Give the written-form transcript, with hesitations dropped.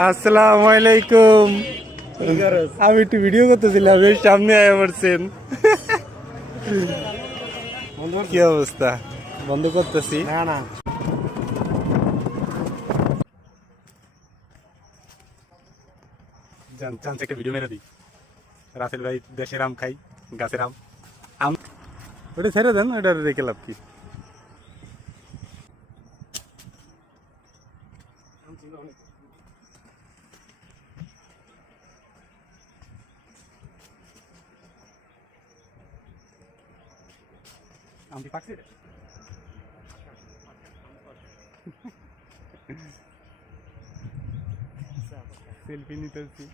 আসসালামু আলাইকুম। আমি একটু ভিডিও করতেছিলাম, এর সামনে আয়া পড়ছেন। কি অবস্থা? বন্ধ করতেছি। না না চান্স একটা ভিডিও মেরে দিই। রাসেল ভাই দেশের আম খাই, গাছের আম। আম ওটা ছেড়ে দেন, ওটা রেখে লাভ কি? আমটি পাকছে? সেলফি নিতেছি।